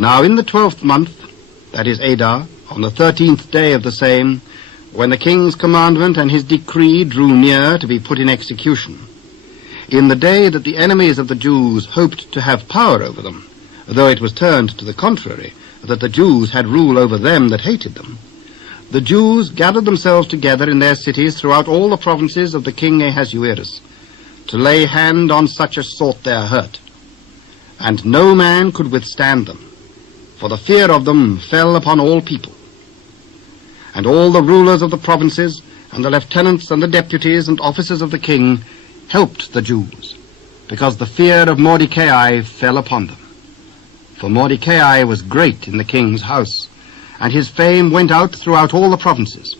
Now in the 12th month, that is Adar, on the 13th day of the same, when the king's commandment and his decree drew near to be put in execution, in the day that the enemies of the Jews hoped to have power over them, though it was turned to the contrary, that the Jews had rule over them that hated them, the Jews gathered themselves together in their cities throughout all the provinces of the king Ahasuerus, to lay hand on such as sought their hurt. And no man could withstand them, for the fear of them fell upon all people. And all the rulers of the provinces, and the lieutenants and the deputies and officers of the king helped the Jews, because the fear of Mordecai fell upon them. For Mordecai was great in the king's house, and his fame went out throughout all the provinces.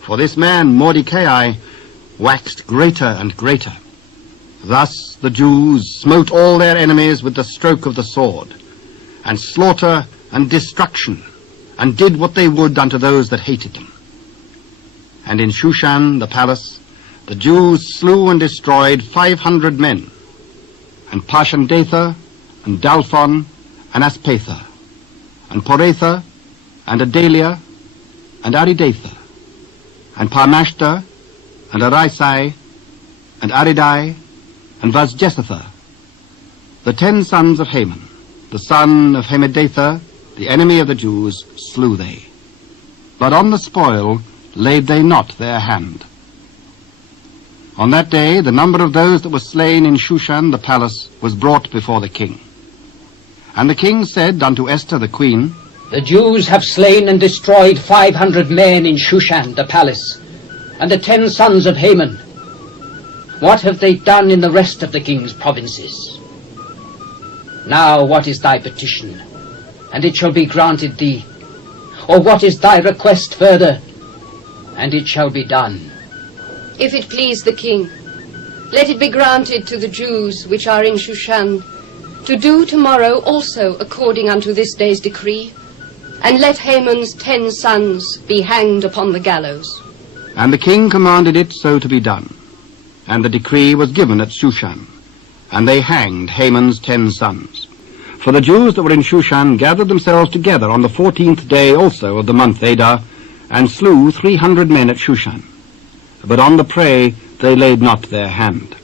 For this man Mordecai waxed greater and greater. Thus the Jews smote all their enemies with the stroke of the sword, and slaughter and destruction, and did what they would unto those that hated them. And in Shushan the palace the Jews slew and destroyed 500 men, and Parshandatha, and Dalphon, and Aspatha, and Poratha, and Adalia, and Aridatha, and Parmashta, and Arisai, and Aridai, and Vazjesatha, the 10 sons of Haman, the son of Hammedatha, the enemy of the Jews, slew they. But on the spoil laid they not their hand. On that day the number of those that were slain in Shushan the palace was brought before the king. And the king said unto Esther the queen, The Jews have slain and destroyed 500 men in Shushan the palace, and the 10 sons of Haman. What have they done in the rest of the king's provinces? Now what is thy petition, and it shall be granted thee? Or what is thy request further, and it shall be done? If it please the king, let it be granted to the Jews which are in Shushan to do tomorrow also according unto this day's decree, and let Haman's 10 sons be hanged upon the gallows. And the king commanded it so to be done. And the decree was given at Shushan, and they hanged Haman's 10 sons. For the Jews that were in Shushan gathered themselves together on the 14th day also of the month Adar, and slew 300 men at Shushan. But on the prey they laid not their hand.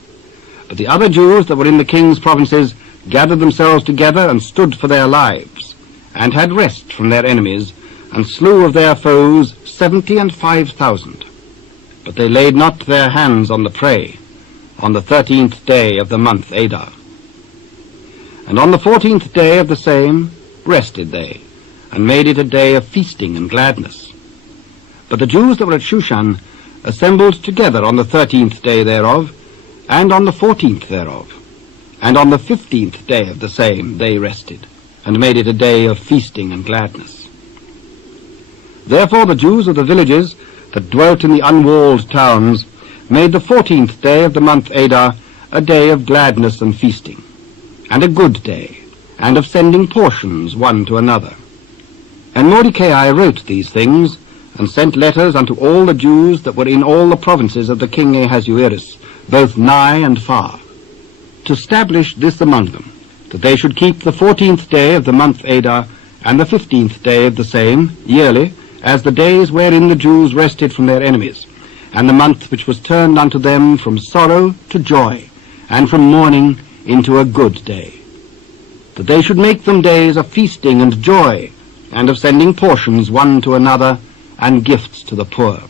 But the other Jews that were in the king's provinces gathered themselves together and stood for their lives, and had rest from their enemies, and slew of their foes 75,000. But they laid not their hands on the prey, on the 13th day of the month Adar. And on the 14th day of the same rested they, and made it a day of feasting and gladness. But the Jews that were at Shushan assembled together on the 13th day thereof, and on the 14th thereof. And on the 15th day of the same they rested, and made it a day of feasting and gladness. Therefore the Jews of the villages that dwelt in the unwalled towns made the 14th day of the month Adar a day of gladness and feasting, and a good day, and of sending portions one to another. And Mordecai wrote these things, and sent letters unto all the Jews that were in all the provinces of the king Ahasuerus, both nigh and far, to establish this among them, that they should keep the 14th day of the month Adar, and the 15th day of the same, yearly, as the days wherein the Jews rested from their enemies, and the month which was turned unto them from sorrow to joy, and from mourning into a good day, that they should make them days of feasting and joy, and of sending portions one to another, and gifts to the poor.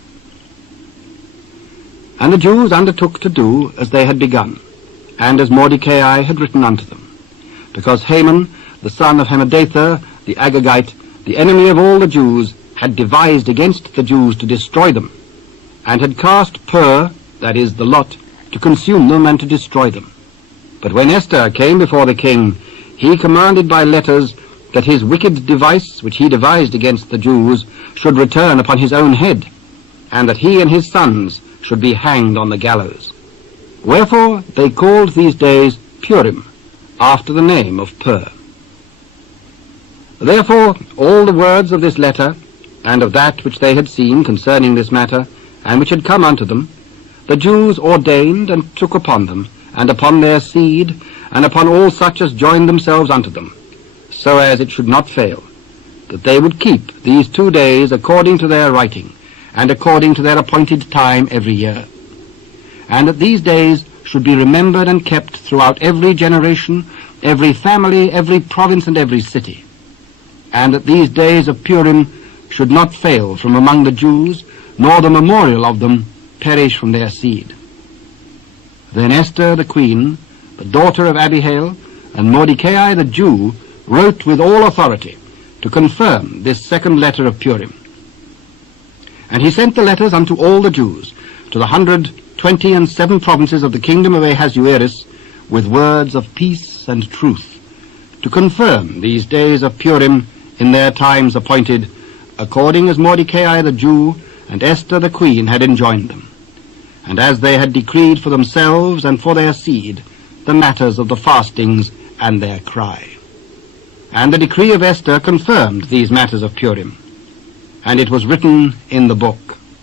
And the Jews undertook to do as they had begun, and as Mordecai had written unto them, because Haman, the son of Hammedatha, the Agagite, the enemy of all the Jews, had devised against the Jews to destroy them, and had cast pur, that is, the lot, to consume them and to destroy them. But when Esther came before the king, he commanded by letters that his wicked device, which he devised against the Jews, should return upon his own head, and that he and his sons should be hanged on the gallows. Wherefore they called these days Purim, after the name of Pur. Therefore all the words of this letter, and of that which they had seen concerning this matter, and which had come unto them, the Jews ordained and took upon them, and upon their seed, and upon all such as joined themselves unto them, so as it should not fail, that they would keep these 2 days according to their writing, and according to their appointed time every year, and that these days should be remembered and kept throughout every generation, every family, every province, and every city, and that these days of Purim should not fail from among the Jews, nor the memorial of them perish from their seed. Then Esther the queen, the daughter of Abihail, and Mordecai the Jew, wrote with all authority to confirm this second letter of Purim. And he sent the letters unto all the Jews, to the 127 provinces of the kingdom of Ahasuerus, with words of peace and truth, to confirm these days of Purim in their times appointed, according as Mordecai the Jew and Esther the queen had enjoined them, and as they had decreed for themselves and for their seed the matters of the fastings and their cry. And the decree of Esther confirmed these matters of Purim, and it was written in the book.